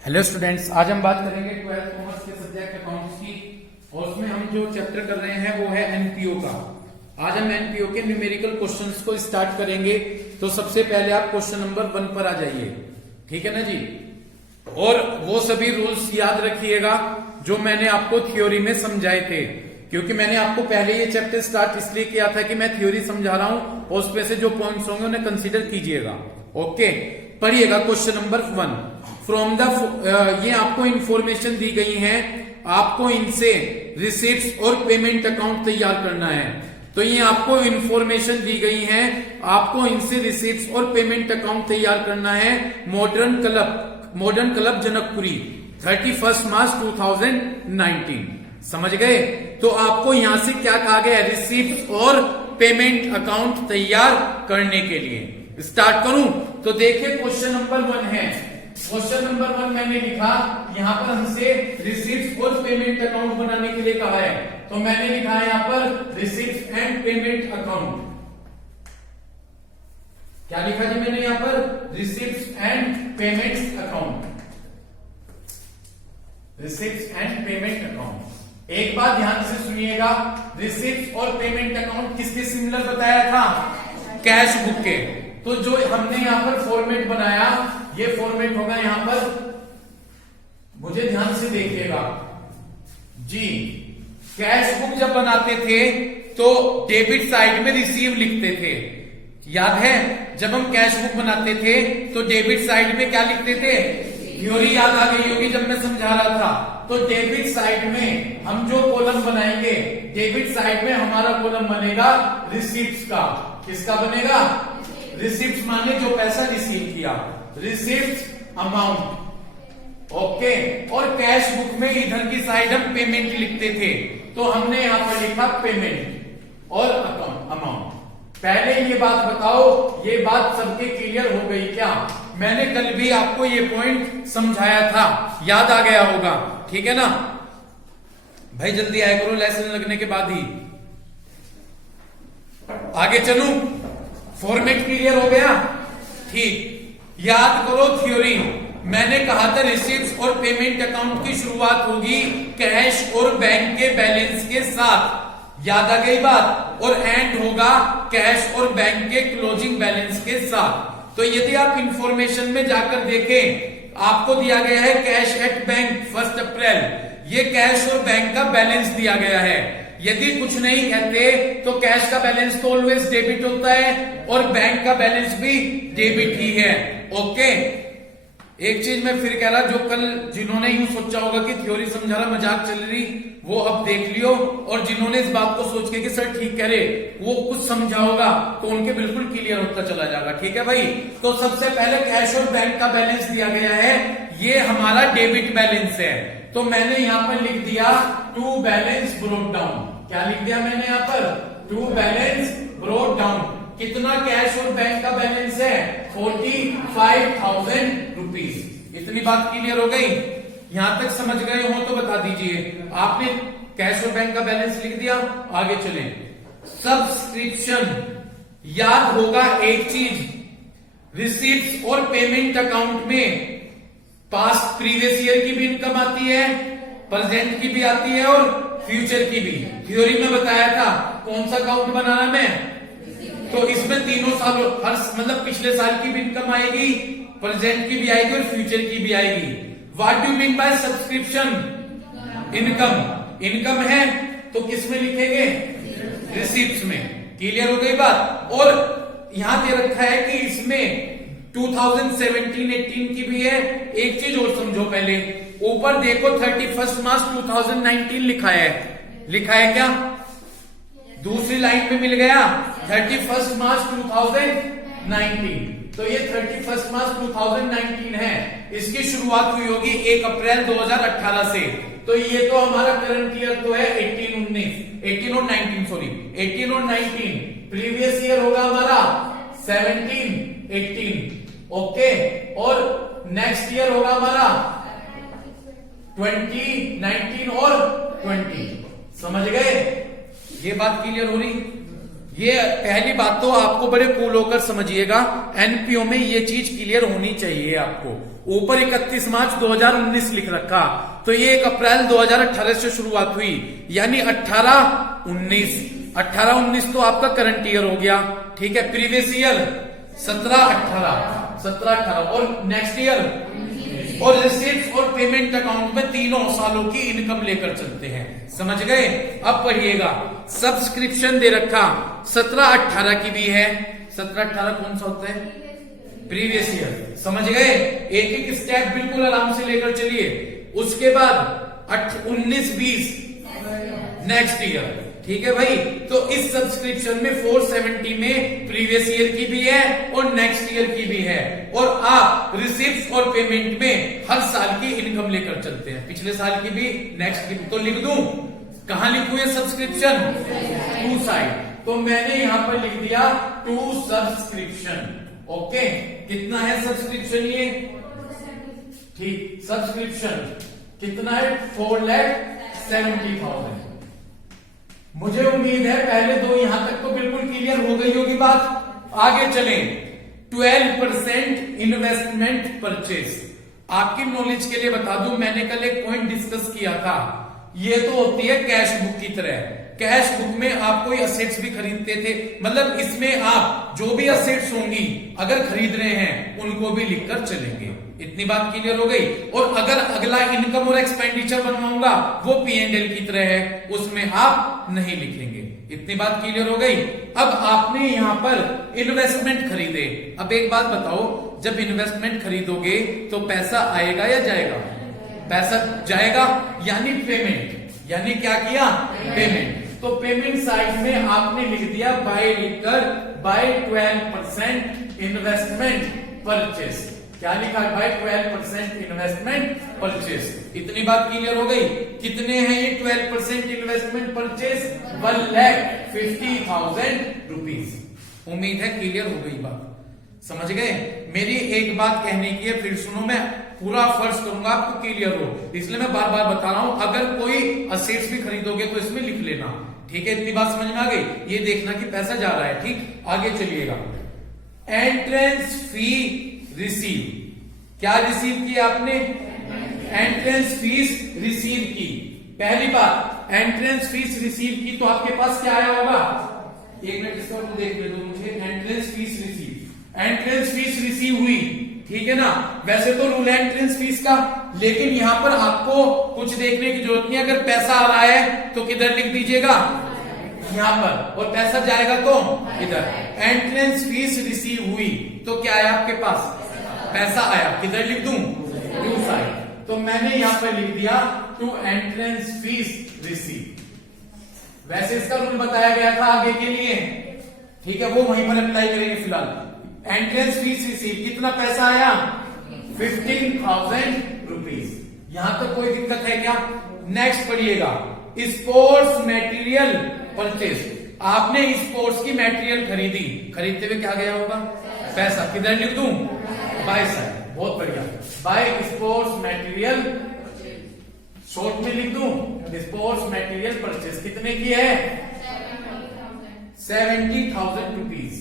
Hello students, आज हम बात करेंगे 12th कॉमर्स के सब्जेक्ट अकाउंट्स की। और उसमें हम जो चैप्टर कर रहे हैं वो है एनपीओ का। आज हम एनपीओ के न्यूमेरिकल क्वेश्चंस को स्टार्ट करेंगे। तो सबसे पहले आप क्वेश्चन नंबर 1 पर आ जाइए, ठीक है ना जी। और वो सभी रूल्स याद रखिएगा जो मैंने आपको थ्योरी में समझाए थे, क्योंकि मैंने आपको पहले ये चैप्टर स्टार्ट इसलिए किया था कि मैं थ्योरी समझा रहा हूं और उसमें से जो पॉइंट्स होंगे उन्हें कंसीडर कीजिएगा। ओके, पढ़िएगा क्वेश्चन नंबर 1 फ्रॉम द ये आपको इंफॉर्मेशन दी गई है, आपको इनसे रिसिप्ट्स और पेमेंट अकाउंट तैयार करना है। तो ये आपको इंफॉर्मेशन दी गई है, आपको इनसे रिसिप्ट्स और पेमेंट अकाउंट तैयार करना है। मॉडर्न क्लब जनकपुरी 31 मार्च 2019। समझ गए? तो आपको यहां से क्या कहा गया है, रिसिप्ट और पेमेंट अकाउंट तैयार करने के लिए। स्टार्ट करूं तो देखिए क्वेश्चन नंबर 1 है। क्वेश्चन नंबर 1 मैंने लिखा, यहां पर हमसे रिसिप्ट और पेमेंट अकाउंट बनाने के लिए कहा है। तो मैंने लिखा है यहां पर रिसिप्ट एंड पेमेंट अकाउंट। क्या लिखा जी मैंने यहां पर? Receipt and payment account. Receipt and payment account. एक बात ध्यान से सुनिएगा, रिसिप्ट और पेमेंट अकाउंट किसके सिमिलर बताया था? कैश बुक के। तो जो हमने यहां पर फॉर्मेट बनाया, ये फॉर्मेट होगा यहां पर, मुझे ध्यान से देखिएगा जी। कैश बुक जब बनाते थे तो डेबिट साइड में रिसीव लिखते थे, याद है? जब हम कैश बुक बनाते थे तो डेबिट साइड में क्या लिखते थे? थ्योरी याद आ गई होगी जब मैं समझा रहा था। तो डेबिट साइड में हम जो कॉलम बनाएंगे, डेबिट साइड में हमारा कॉलम बनेगा रिसीप्ट्स का। किसका बनेगा? रिसिप्ट माने जो पैसा रिसीव किया, रिसिप्ट अमाउंट। ओके, और कैश बुक में इधर की साइड हम पेमेंट लिखते थे, तो हमने यहां पर लिखा पेमेंट और अकाउंट अमाउंट। पहले ये बात बताओ, ये बात सबके क्लियर हो गई क्या? मैंने कल भी आपको ये पॉइंट समझाया था, याद आ गया होगा, ठीक है ना भाई? जल्दी आया करो लेसन लगने के बाद ही। आगे चलूं? फॉर्मेट क्लियर हो गया? ठीक। याद करो थ्योरी, मैंने कहा था रिसिप्ट्स और पेमेंट अकाउंट की शुरुआत होगी कैश और बैंक के बैलेंस के साथ। याद आ गई बात? और एंड होगा कैश और बैंक के क्लोजिंग बैलेंस के साथ। तो यदि आप इंफॉर्मेशन में जाकर देखें, आपको दिया गया है कैश एट बैंक 1 अप्रैल। ये कैश और बैंक का बैलेंस दिया गया है। यदि कुछ नहीं कहते तो कैश का बैलेंस तो ऑलवेज डेबिट होता है और बैंक का बैलेंस भी डेबिट ही है। ओके, एक चीज मैं फिर कह रहा, जो कल जिन्होंने यूं सोचा होगा कि थ्योरी समझा रहा, मजाक चल रही, वो अब देख लियो। और जिन्होंने इस बात को सोच के कि सर ठीक कह रहे, वो कुछ समझा होगा, तो उनके बिल्कुल क्लियर होता चला जाएगा। ठीक है भाई? तो सबसे पहले कैश और बैंक का बैलेंस दिया गया है, ये हमारा डेबिट बैलेंस है। तो मैंने यहां पर लिख दिया टू बैलेंस ब्रोट डाउन। क्या लिख दिया मैंने यहां पर? To balance brought down. कितना कैश और बैंक का बैलेंस है? 45,000 रुपीज। इतनी बात क्लियर हो गई? यहां तक समझ गए हो तो बता दीजिए। आपने कैश और बैंक का बैलेंस लिख दिया, आगे चलें। सब्सक्रिप्शन, याद होगा एक चीज, रिसीप्ट्स और पेमेंट अकाउंट में पास्ट प्रीवियस ईयर की भी इनकम आती है, प्रेजेंट की भी आती है और फ्यूचर की भी। थ्योरी में बताया था कौन सा अकाउंट बनाना मैं, तो इसमें तीनों साल, हर मतलब पिछले साल की भी इनकम आएगी, प्रेजेंट की भी आएगी और फ्यूचर की भी आएगी। What do mean by subscription? Income. Income है तो किस में लिखेंगे? रिसिप्ट्स में। क्लियर हो गई बात? और यहां दे रखा है कि इसमें 2017-18 की भी है। एक चीज और समझो पहले, ऊपर देखो 31 मार्च 2019 लिखा है। लिखा है क्या? दूसरी लाइन में मिल गया 31 मार्च 2019। तो ये 31 मार्च 2019 है। इसकी शुरुआत हुई होगी 1 अप्रैल 2018 से। तो ये तो हमारा करंट ईयर तो है 18 और 19। प्रीवियस ईयर होगा हमारा 17-18। ओके, और नेक्स्ट ईयर होगा हमारा 2019 और 20। समझ गए? ये बात क्लियर हो रही? ये पहली बात तो आपको बड़े कूल होकर समझिएगा, एनपीओ में ये चीज क्लियर होनी चाहिए आपको। ऊपर 31 मार्च 2019 लिख रखा, तो ये 1 अप्रैल 2018 से शुरुआत हुई, यानी 18-19 तो आपका करंट ईयर हो गया, ठीक है। प्रीवियस ईयर 17-18 और नेक्स्ट ईयर, और रिसीट्स और पेमेंट अकाउंट में तीनों सालों की इनकम लेकर चलते हैं, समझ गए। अब पढ़िएगा, सब्सक्रिप्शन दे रखा 17-18 की भी है। 17-18 कौन सा होता है? प्रीवियस ईयर, समझ गए। एक एक स्टेप बिल्कुल आराम से लेकर चलिए। उसके बाद 19-20 नेक्स्ट ईयर, ठीक है भाई। तो इस सब्सक्रिप्शन में 470 में प्रीवियस ईयर की भी है और नेक्स्ट ईयर की भी है, और आप रिसिप्ट और पेमेंट में हर साल की इनकम लेकर चलते हैं, पिछले साल की भी नेक्स्ट की भी। तो लिख दूं, कहां लिखूं ये सब्सक्रिप्शन? टू साइड, तो मैंने यहां पर लिख दिया टू सब्सक्रिप्शन। ओके, कितना है सब्सक्रिप्शन ये? ठीक, सब्सक्रिप्शन कितना है? 4,70,000। मुझे उम्मीद है पहले दो यहां तक तो बिल्कुल क्लियर हो गई होगी बात। आगे चलें, 12% इन्वेस्टमेंट परचेज। आपकी नॉलेज के लिए बता दूं, मैंने कल एक पॉइंट डिस्कस किया था, ये तो होती है कैश बुक की तरह। कैश बुक में आप कोई असेट्स भी खरीदते थे, मतलब इसमें आप जो भी असेट्स होंगी अगर खरीद रहे हैं उनको भी लिखकर चलेंगे। इतनी बात क्लियर हो गई। और अगर अगला इनकम और एक्सपेंडिचर बनवाऊंगा वो P&L की तरह है, उसमें आप नहीं लिखेंगे। इतनी बात क्लियर हो गई। अब आपने यहां पर इन्वेस्टमेंट खरीदे। अब एक बात बताओ, जब इन्वेस्टमेंट खरीदोगे तो पैसा आएगा या जाएगा? पैसा जाएगा, यानी पेमेंट, यानी क्या किया? पेमेंट। तो पेमेंट साइड में आपने लिख दिया बाय, लिखकर बाय 12% इन्वेस्टमेंट परचेस। क्या लिखा? By 12% investment purchase. इतनी बात क्लियर हो गई। कितने हैं ये 12% इन्वेस्टमेंट परचेस? 1,50,000 रुपीज। उम्मीद है क्लियर हो गई बात, समझ गए। मेरी एक बात कहने की है, फिर सुनो, मैं पूरा फर्ज करूंगा आपको क्लियर हो, इसलिए मैं बार बार बता रहा हूं। अगर कोई असेट्स भी खरीदोगे तो इसमें लिख लेना, ठीक है। इतनी बात समझ में आ गई। ये देखना कि पैसा जा रहा है, ठीक। आगे चलिएगा, एंट्रेंस फी रिसीव। क्या रिसीव की आपने? एंट्रेंस फीस रिसीव की। पहली बात, एंट्रेंस फीस रिसीव की तो आपके पास क्या आया होगा? एक मिनट इसका तो देख ले दो मुझे। Entrance fees receive, entrance fees receive हुई, ठीक है ना। वैसे तो रूल है एंट्रेंस फीस का, लेकिन यहां पर आपको कुछ देखने की जरूरत नहीं। अगर पैसा आ रहा है तो किधर लिख दीजिएगा? यहां पर। और पैसा जाएगा तो इधर। एंट्रेंस फीस रिसीव हुई तो क्या आया आपके पास? पैसा आया। किधर लिख दूं? To side. तो मैंने यहां पर लिख दिया टू एंट्रेंस फीस रिसीव। वैसे इसका रूल बताया गया था आगे के लिए, ठीक है, वो वहीं पर अप्लाई करेंगे। फिलहाल एंट्रेंस फीस रिसीव, कितना पैसा आया? 15,000 रुपीज। यहां तक कोई दिक्कत है क्या? नेक्स्ट पढ़िएगा, स्पोर्ट्स मटेरियल परचेज। आपने स्पोर्ट्स की मटेरियल खरीदी, खरीदते हुए क्या गया होगा? पैसा। किधर लिख दूं? By side. बहुत बढ़िया, बाय स्पोर्ट्स मटेरियल, शॉर्ट में लिख दूं स्पोर्ट्स मटेरियल परचेज। कितने की है? 70,000 रुपीज।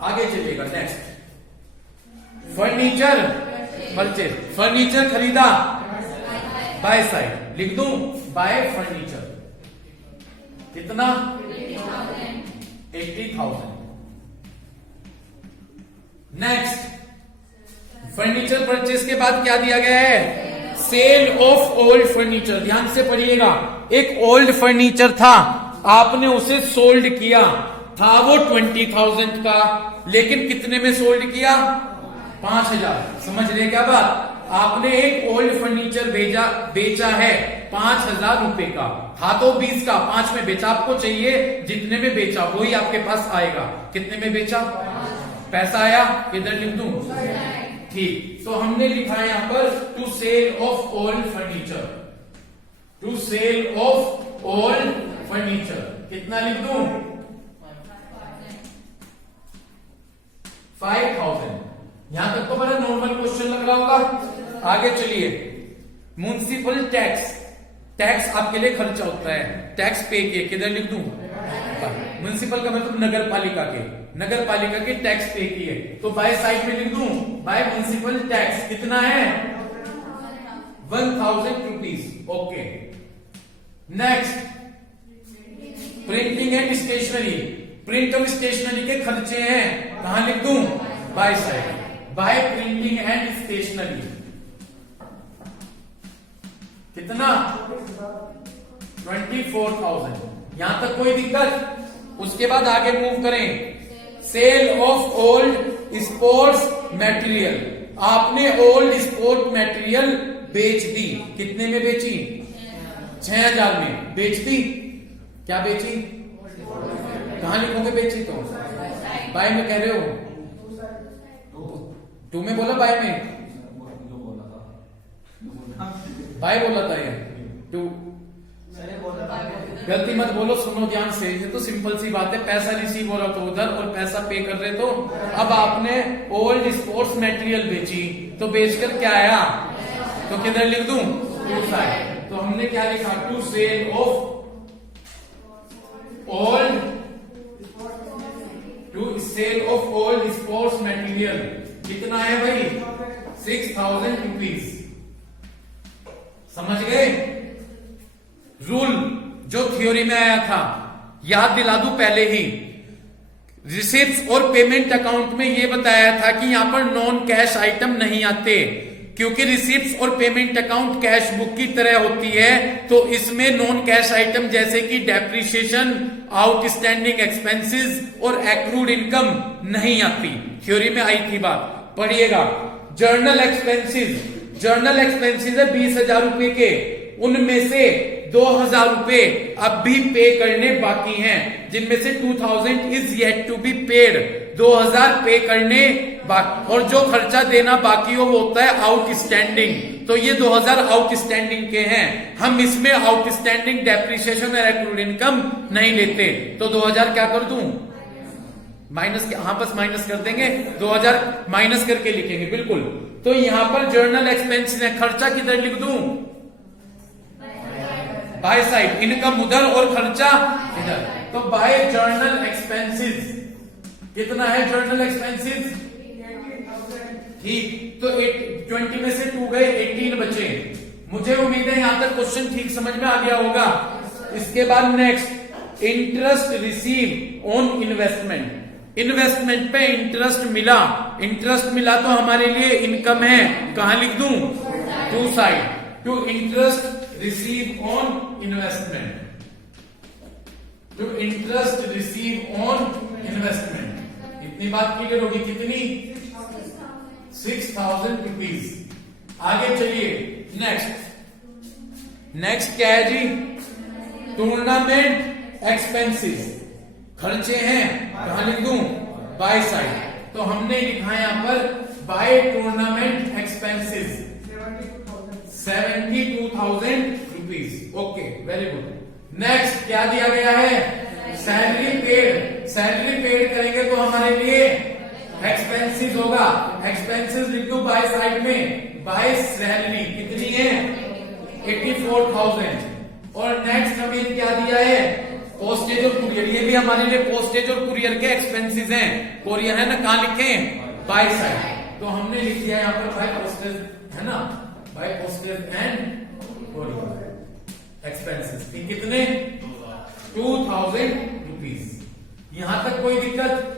आगे चलिएगा, नेक्स्ट फर्नीचर परचेज। फर्नीचर खरीदा, बाय साइड लिख दूं बाय फर्नीचर। कितना? 80,000। नेक्स्ट, फर्नीचर परचेज के बाद क्या दिया गया है? Sale of old furniture. ध्यान से पढ़िएगा, एक ओल्ड फर्नीचर था, आपने उसे सोल्ड किया। था वो 20,000 का, लेकिन कितने में सोल्ड किया? 5,000। समझ रहे क्या बात? आपने एक ओल्ड फर्नीचर बेचा है 5,000 रुपए का, था तो 20 का, 5 में बेचा। आपको चाहिए जितने में बेचा वही आपके पास आएगा। कितने में बेचा? पैसा आया। किधर लिख दूं? ठीक, तो हमने लिखा है यहां पर to sale of old furniture. To sale of old furniture कितना लिख दूं? 5,000। यहां तक तो बड़ा नॉर्मल क्वेश्चन लग रहा होगा। आगे चलिए, म्युनिसिपल टैक्स। टैक्स आपके लिए खर्चा होता है, टैक्स पे किए। किधर लिख दूं? म्युनिसिपल का मतलब नगर पालिका के टैक्स पे किए, तो बाय साइड में लिख दूं बाय म्युनिसिपल टैक्स कितना है 1000 rupees. Okay, next printing and stationery, print और स्टेशनरी के खर्चे हैं, कहां लिख दूं by side, by printing and stationery कितना 24,000। यहां तक कोई दिक्कत? उसके बाद आगे मूव करें, sale of old sports material, आपने ओल्ड स्पोर्ट मटेरियल बेच दी, कितने में बेची 6000 में बेच दी। क्या बेची? कहां लिखोगे बेची? तो बाय में कह रहे हो, टू में बोला बाय में, बाय बोला था ये टू, गलती मत बोलो, सुनो ध्यान से, ये तो सिंपल सी बात है, पैसा रिसीव हो रहा तो उधर और पैसा पे कर रहे तो। अब आपने ओल्ड स्पोर्ट्स मटेरियल बेची, तो बेचकर क्या आया, तो किधर लिख दूं टू साइड, तो हमने क्या लिखा to sale of old, to sale of old sports material कितना है भाई 6000 रुपीज। समझ गए? रूल जो थ्योरी में आया था याद दिला दूं पहले ही, रिसिप्ट्स और पेमेंट अकाउंट में यह बताया था कि यहां पर नॉन कैश आइटम नहीं आते, क्योंकि रिसिप्ट्स और पेमेंट अकाउंट कैश बुक की तरह होती है, तो इसमें नॉन कैश आइटम जैसे कि डेप्रिसिएशन, आउटस्टैंडिंग एक्सपेंसेस और एक्रूड इनकम नहीं आती। थ्योरी में आई थी बात, पढ़िएगा। जर्नल एक्सपेंसेस, जर्नल एक्सपेंसेस है 20,000 रुपए के, उनमें से 2,000 रुपए अब भी पे करने बाकी हैं, जिनमें से 2,000 is yet to be paid, 2,000 pay करने बाकी, और जो खर्चा देना बाकी हो वो होता है आउटस्टैंडिंग, तो ये 2,000 आउटस्टैंडिंग के हैं। हम इसमें आउटस्टैंडिंग, डेप्रिसिएशन और एक्रूड इनकम नहीं लेते, तो 2,000 क्या कर दूं माइनस, हाँ बस माइनस कर देंगे, 2,000 माइनस करके लिखेंगे बिल्कुल। तो यहां पर जर्नल एक्सपेंस है, खर्चा किधर लिख दूं बाय साइड, इनकम उधर और खर्चा इधर, तो बाय जर्नल एक्सपेंसेस कितना है जर्नल एक्सपेंसेस, ठीक, तो 20 में से 2 गए, 18 बचे। मुझे उम्मीद है यहां तक क्वेश्चन ठीक समझ में आ गया होगा। इसके बाद next interest receive on investment, investment पे इंटरेस्ट मिला, इंटरेस्ट मिला तो हमारे लिए इनकम है, कहां लिख दूं to side, to interest receive on investment, to interest receive on investment. इतनी बात क्लियर होगी, कितनी 6,000 रुपीज। आगे चलिए नेक्स्ट क्या है जी, टूर्नामेंट एक्सपेंसेस, खर्चे हैं, कहां लिख दूं बाय साइड, तो हमने लिखा है यहां पर by tournament expenses 72,000 rupees. Okay, very good. Next क्या दिया गया है, सैलरी पेड, सैलरी पेड करेंगे तो हमारे लिए एक्सपेंसेस होगा, एक्सपेंसेस लिख दो बाय साइड में, बाय सैलरी कितनी है 84,000। और नेक्स्ट हमें क्या दिया है, पोस्टेज और कुरियर, ये भी हमारे लिए पोस्टेज और कुरियर के एक्सपेंसेस हैं, कुरियर है ना, कहां लिखे बाय साइड, तो हमने लिख दिया यहां पर बाय पोस्टेज, है ना, by postage and courier expenses, कितने 2,000 रुपीज। यहां तक कोई दिक्कत,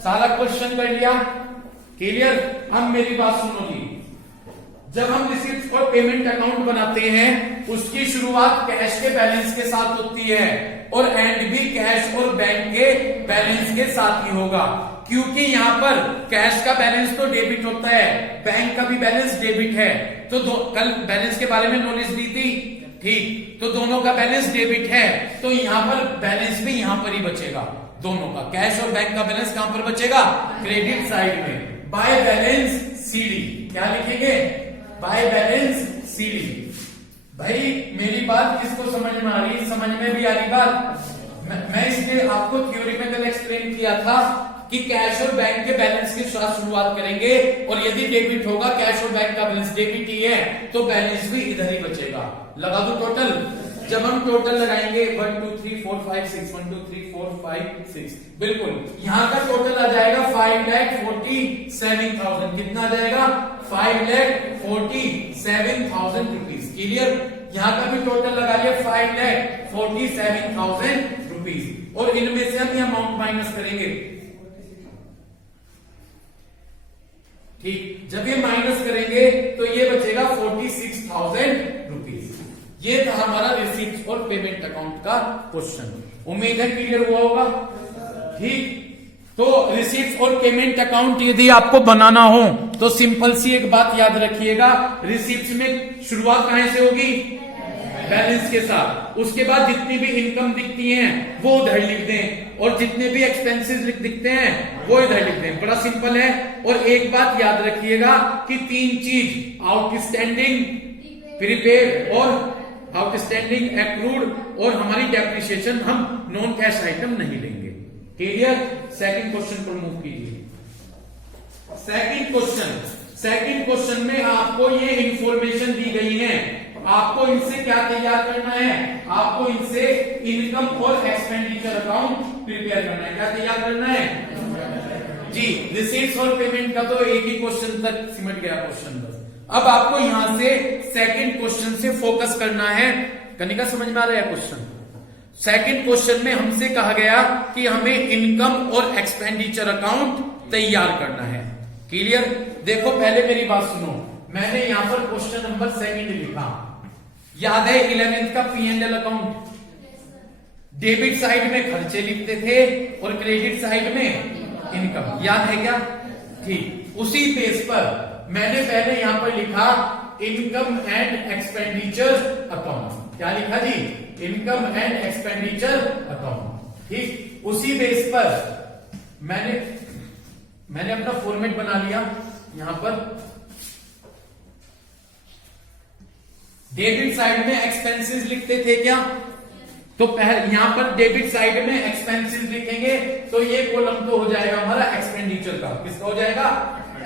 सारा क्वेश्चन कर लिया क्लियर। अब मेरी बात सुनो जी, जब हम रिसीप्ट और पेमेंट अकाउंट बनाते हैं उसकी शुरुआत कैश के बैलेंस के साथ होती है और एंड भी कैश और बैंक के बैलेंस के साथ ही होगा, क्योंकि यहां पर कैश का बैलेंस तो डेबिट होता है, बैंक का भी बैलेंस डेबिट है, तो कल बैलेंस के बारे में नॉलेज दी थी, ठीक, तो दोनों का बैलेंस डेबिट है, तो यहां पर बैलेंस भी यहां पर ही बचेगा, दोनों का कैश और बैंक का बैलेंस कहां पर बचेगा क्रेडिट साइड में। बाय बैलेंस सीडी क्या लिखेंगे, बाय बैलेंस सीडी। भाई मेरी बात किसको समझ में आ रही है, समझ में भी आ रही बात, मैं इसलिए आपको थ्योरी में कल एक्सप्लेन किया था कि कैश और बैंक के बैलेंस के साथ शुरुआत करेंगे, और यदि डेबिट होगा, कैश और बैंक का बैलेंस डेबिट ही है, तो बैलेंस भी इधर ही बचेगा। लगा दो टोटल जब हम टोटल लगाएंगे 1 2 3 4 5 6 1 2 3 4 5 6 बिल्कुल यहां का टोटल आ जाएगा 5,47,000 कितना आ जाएगा 5,47,000 रुपीज क्लियर यहां का भी टोटल लगा लिया 5,47,000 रुपीज और इनमें से हम ये अमाउंट माइनस करेंगे ठीक जब ये माइनस करेंगे तो ये बचेगा 46,000 रुपीज ये था हमारा रिसीप्ट और पेमेंट अकाउंट का क्वेश्चन उम्मीद है क्लियर हुआ होगा ठीक तो रिसीप्ट और पेमेंट अकाउंट यदि आपको बनाना हो तो सिंपल सी एक बात याद रखिएगा रिसीप्ट में शुरुआत कहां से होगी बैलेंस के साथ उसके बाद जितनी भी इनकम दिखती हैं वो उधर लिख दें और जितने भी एक्सपेंसेस दिखते हैं वो इधर लिख दें बड़ा सिंपल है और एक बात याद रखिएगा कि तीन चीज आउटस्टैंडिंग प्रीपेड और आउटस्टैंडिंग एक्रूड और हमारी डेप्रिसिएशन हम नॉन कैश आइटम नहीं लेंगे क्लियर सेकंड क्वेश्चन पर मूव कीजिए सेकंड क्वेश्चन में आपको ये इंफॉर्मेशन दी गई है आपको इनसे क्या तैयार करना है आपको इनसे इनकम और एक्सपेंडिचर अकाउंट प्रिपेयर करना है क्या तैयार करना है जी रिसीट्स और पेमेंट का तो एक ही क्वेश्चन तक सिमट गया क्वेश्चन बस अब आपको यहां से सेकंड क्वेश्चन से फोकस करना है कनिका समझ में आ रहा है क्वेश्चन सेकंड क्वेश्चन में हमसे कहा गया कि हमें इनकम और एक्सपेंडिचर अकाउंट तैयार करना है क्लियर देखो पहले मेरी बात सुनो मैंने यहां पर क्वेश्चन नंबर सेकंड लिखा याद है 11th का P&L अकाउंट डेबिट साइड में खर्चे लिखते थे और क्रेडिट साइड में इनकम याद है क्या ठीक उसी बेस पर मैंने पहले यहां पर लिखा इनकम एंड एक्सपेंडिचर अकाउंट क्या लिखा जी इनकम एंड एक्सपेंडिचर अकाउंट ठीक उसी बेस पर मैंने अपना फॉर्मेट बना लिया यहां पर डेबिट साइड में एक्सपेंसेस लिखते थे क्या तो पहले यहां पर डेबिट साइड में एक्सपेंसेस लिखेंगे तो ये कॉलम तो हो जाएगा हमारा एक्सपेंडिचर का किसका हो जाएगा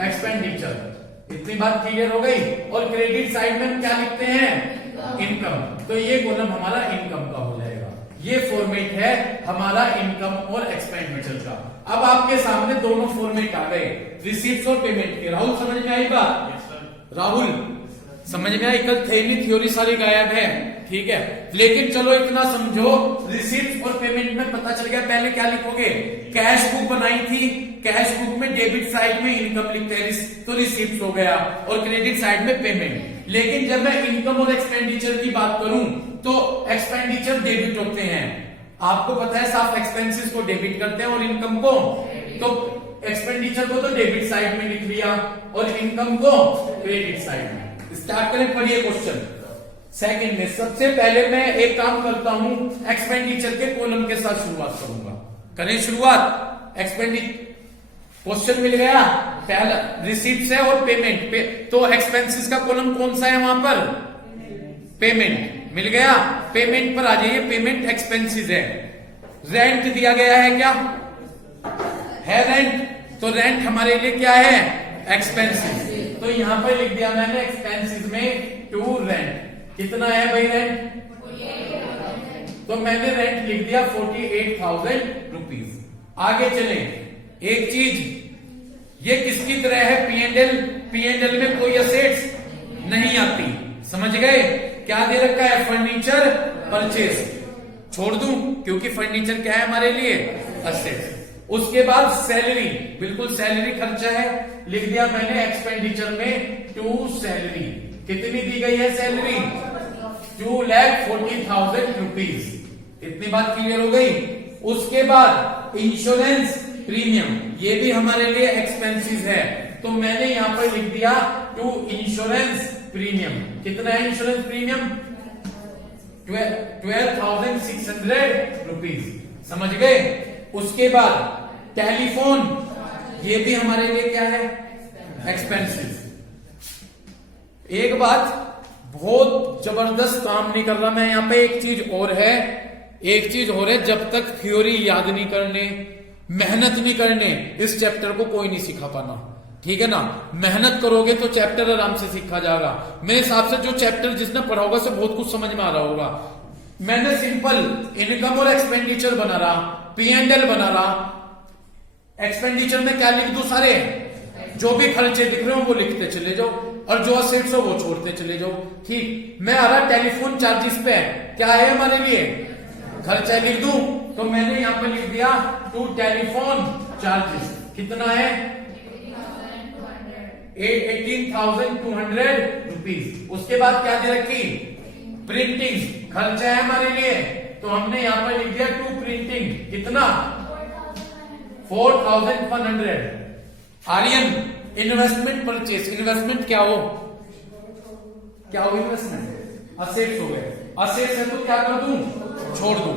एक्सपेंडिचर इतनी बात क्लियर हो गई और क्रेडिट साइड में हम क्या लिखते हैं इनकम तो ये कॉलम हमारा इनकम का हो जाएगा ये फॉर्मेट है हमारा इनकम और एक्सपेंडिचर का अब आपके सामने दोनों फॉर्मेट आ गए रिसीप्ट और पेमेंट के राहुल समझ में आई बात राहुल समझ में आई कल थे नहीं थ्योरी सारी गायब है ठीक है लेकिन चलो इतना समझो रिसीप्ट और पेमेंट में पता चल गया पहले क्या लिखोगे कैश बुक बनाई थी कैश बुक में डेबिट साइड में इनकम लिखते हैं तो रिसीप्ट हो गया और क्रेडिट साइड में पेमेंट लेकिन जब मैं इनकम और एक्सपेंडिचर की बात करूं तो एक्सपेंडिचर डेबिट होते हैं आपको पता है साफ एक्सपेंसेस को डेबिट करते हैं और इनकम को तो एक्सपेंडिचर को तो डेबिट साइड में लिख लिया और इनकम को क्रेडिट साइड में स्टार्ट करें पढ़िए क्वेश्चन सेकंड में सबसे पहले मैं एक काम करता हूं एक्सपेंडिचर के कॉलम के साथ शुरुआत करूंगा करें शुरुआत एक्सपेंडिचर क्वेश्चन मिल गया पहला रिसीप्ट है और पेमेंट तो एक्सपेंसेस का कॉलम कौन सा है वहां पर पेमेंट मिल गया पेमेंट पर आ जाइए पेमेंट एक्सपेंसेस है रेंट दिया गया है क्या है रेंट तो रेंट हमारे लिए क्या है एक्सपेंसेस तो यहां पर लिख दिया मैंने एक्सपेंसेस में टू रेंट कितना है भाई रेंट तो मैंने रेंट लिख दिया 48,000 रुपीज आगे चले एक चीज ये किसकी तरह है P&L में कोई असेट्स नहीं आती समझ गए क्या दे रखा है फर्नीचर परचेज छोड़ दूं क्योंकि फर्नीचर क्या है हमारे लिए असेट्स उसके बाद सैलरी बिल्कुल सैलरी खर्चा है लिख दिया मैंने एक्सपेंडिचर में टू सैलरी कितनी दी गई है सैलरी 2,40,000 रुपीज इतनी बात क्लियर हो गई उसके बाद इंश्योरेंस प्रीमियम ये भी हमारे लिए एक्सपेंसिव है तो मैंने यहां पर लिख दिया टू इंश्योरेंस प्रीमियम कितना है इंश्योरेंस प्रीमियम 12,600 रुपीज समझ गए उसके बाद टेलीफोन ये भी हमारे लिए क्या है एक्सपेंसिव एक बात बहुत जबरदस्त काम नहीं कर रहा मैं यहां पे एक चीज और है जब तक थ्योरी याद नहीं करने मेहनत नहीं करने इस चैप्टर को कोई नहीं सिखा पाना ठीक है ना मेहनत करोगे तो चैप्टर आराम से सीखा जाएगा मेरे हिसाब से जो चैप्टर जिसने पढ़ा होगा से बहुत कुछ समझ में आ रहा होगा मैंने सिंपल इनकम और एक्सपेंडिचर बना रहा, P&L बना रहा। एक्सपेंडिचर में क्या लिख दूं? सारे जो भी खर्चे दिख रहे हो वो लिखते चले जाओ, और जो असेट्स हो वो छोड़ते चले जाओ। ठीक, मैं आ रहा टेलीफोन चार्जेस पे, क्या है हमारे लिए? खर्चा लिख दूं, तो मैंने यहां पर लिख दिया टू टेलीफोन चार्जेस। कितना है? 18,200 रुपीज। उसके बाद क्या दे रखी? प्रिंटिंग खर्चा है हमारे लिए, तो हमने यहां पर लिख दिया टू प्रिंटिंग। कितना? 4,100। Aryan, investment purchase. इन्वेस्टमेंट क्या हो? क्या हो इन्वेस्टमेंट? असेट्स हो गए। असेट्स है तो क्या कर दूं? छोड़ दूं।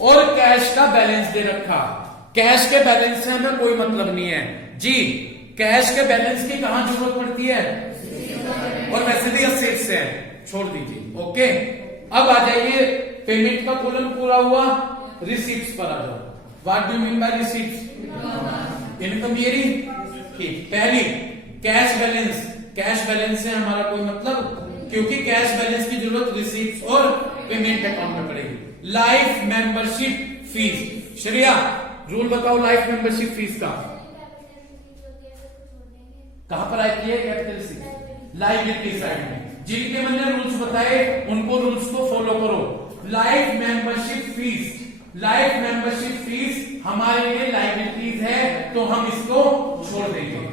और कैश का बैलेंस दे रखा। कैश के बैलेंस से हमें कोई मतलब नहीं है जी। कैश के बैलेंस की कहां जरूरत पड़ती है? और वैसे भी असेट्स है, छोड़ दीजिए। ओके, अब आ जाइए, पेमेंट का कॉलम पूरा हुआ, रिसीप्ट्स पर आ जाओ। What do you mean by receipts? Income ये रही। ठीक, पहली कैश बैलेंस। कैश बैलेंस से हमारा कोई मतलब, क्योंकि कैश बैलेंस की जरूरत रिसीप्ट्स और पेमेंट अकाउंट में पड़ेगी। Life membership fees. Shreya, rule बताओ लाइफ मेंबरशिप फीस का। कहां पर आती है? कैपिटल सी, लाइबिलिटी साइड में। जिनके मैंने रूल्स बताए उनको रूल्स को फॉलो करो। Life membership fees, life membership fees हमारे लिए लाइबिलिटीज है, तो हम इसको छोड़ देंगे।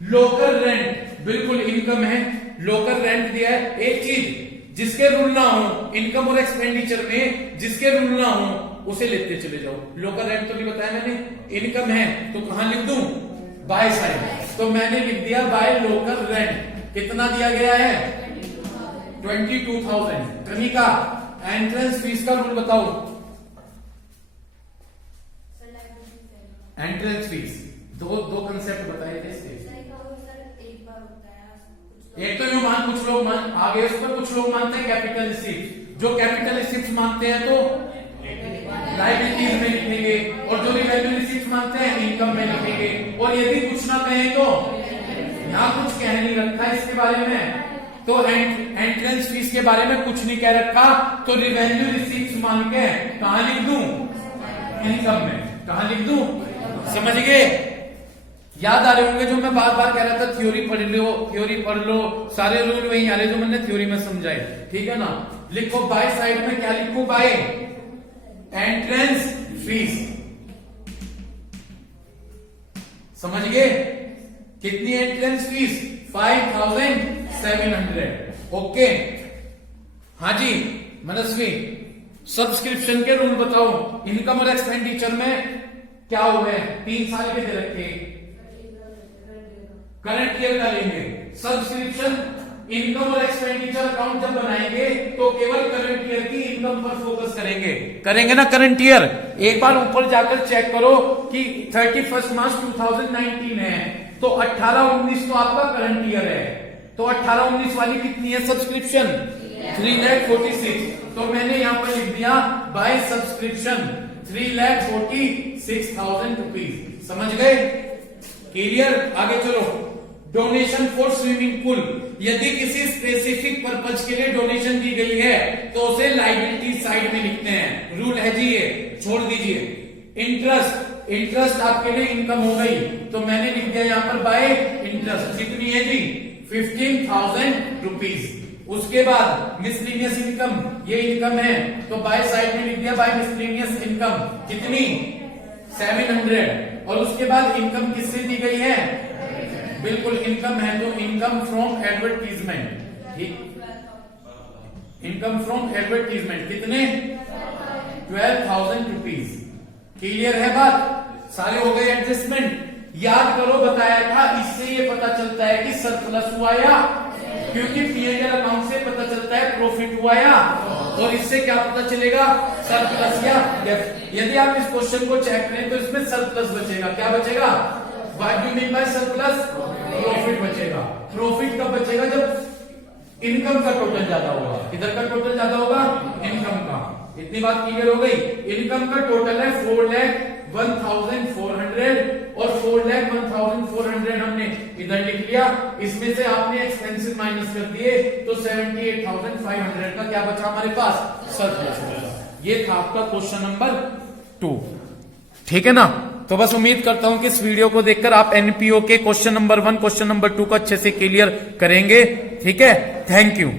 लोकल रेंट बिल्कुल इनकम है, लोकल रेंट दिया है। एक चीज जिसके रूल ना हो इनकम और एक्सपेंडिचर में, जिसके रूल ना हो उसे लेते चले जाओ। लोकल रेंट तो नहीं बताया मैंने, इनकम है तो कहां लिख दूं? By side. तो मैंने लिख दिया बाय लोकल रेंट। कितना दिया गया है? 22,000। कनिका, एंट्रेंस फीस का रूल बताओ। एंट्रेंस फीस दो कंसेप्ट बताए थे इसके। एक तो यूं मान, कुछ लोग मान आगे उस पर, कुछ लोग मानते हैं कैपिटल रिसीप्ट। जो कैपिटल रिसीप्ट मानते हैं तो लाइबिलिटीज में लिखेंगे, और जो रिवेन्यू रिसीप्ट मानते हैं इनकम में लिखेंगे। और यदि कुछ ना कहें तो यहां कुछ कह नहीं रखा इसके बारे में, तो एंट्रेंस फीस के बारे में कुछ नहीं कह रखा, तो रिवेन्यू रिसीप्ट मान के कहां लिख दूं? इनकम में। कहां लिख दूं? समझ गए? याद आ रहे होंगे जो मैं बार बार कह रहा था, थ्योरी पढ़ लो, थ्योरी पढ़ लो। सारे रूल वही आ रहे जो मैंने थ्योरी में समझाए। ठीक है ना? लिखो बाय साइड में क्या लिखूं? By entrance fees. समझ गए? कितनी एंट्रेंस फीस? 5,700। ओके, हाँ जी मनस्वी, सब्सक्रिप्शन के रूल बताओ। इनकम और एक्सपेंडिचर में क्या हुए? 3 साल के दे रखे, करंट ईयर का लेंगे। सब्सक्रिप्शन, इनकम और एक्सपेंडिचर अकाउंट जब बनाएंगे तो केवल करंट ईयर की इनकम पर फोकस करेंगे ना करंट ईयर। एक बार ऊपर जाकर चेक करो कि 31 मार्च 2019 है, तो 18-19 तो आपका करंट ईयर है, तो 18-19 वाली कितनी है सब्सक्रिप्शन? 3,46,000। तो मैंने यहां पर लिख दिया बाय सब्सक्रिप्शन 3,46,000 रुपीज। समझ गए? क्लियर? आगे चलो। Donation for swimming pool. यदि किसी स्पेसिफिक पर्पज के लिए डोनेशन दी गई है तो उसे लाइबिलिटी साइड में लिखते हैं। रूल है जी ये, छोड़ दीजिए। इंटरेस्ट, इंटरेस्ट आपके लिए इनकम हो गई, तो मैंने लिख दिया यहां पर बाय इंटरेस्ट। कितनी है जी? 15,000 रुपीज। उसके बाद मिसलेनियस इनकम, ये इनकम है, तो बाय साइड में लिख दिया बाय मिसलेनियस इनकम। कितनी? 700। और उसके बाद इनकम किससे दी गई है? बिल्कुल इनकम है तो इनकम फ्रॉम एडवर्टीजमेंट। ठीक, इनकम फ्रॉम एडवर्टीजमेंट कितने? 12,000 रुपीज। क्लियर है बात? सारे हो गए एडजस्टमेंट। याद करो बताया था, इससे ये पता चलता है कि सरप्लस हुआ या, क्योंकि P&L अकाउंट से पता चलता है प्रॉफिट हुआ या, और इससे क्या पता चलेगा? सरप्लस या डेफिसिट। यदि आप इस क्वेश्चन को चेक करें तो इसमें सरप्लस बचेगा। क्या बचेगा? What do mean by surplus? Profit बचेगा। प्रॉफिट कब बचेगा? जब इनकम का टोटल ज्यादा होगा। किधर का टोटल ज्यादा होगा? इनकम का। इतनी बात क्लियर हो गई? इनकम का टोटल है 4,01,400 और 4,01,400 हमने इधर लिख लिया। इसमें से आपने एक्सपेंसिव माइनस कर दिए तो 78,500 का क्या बचा हमारे पास? सरप्लस। ये था आपका क्वेश्चन नंबर 2। ठीक है ना। तो बस उम्मीद करता हूं कि इस वीडियो को देखकर आप एनपीओ के क्वेश्चन नंबर 1, क्वेश्चन नंबर 2 को अच्छे से क्लियर करेंगे। ठीक है, थैंक यू।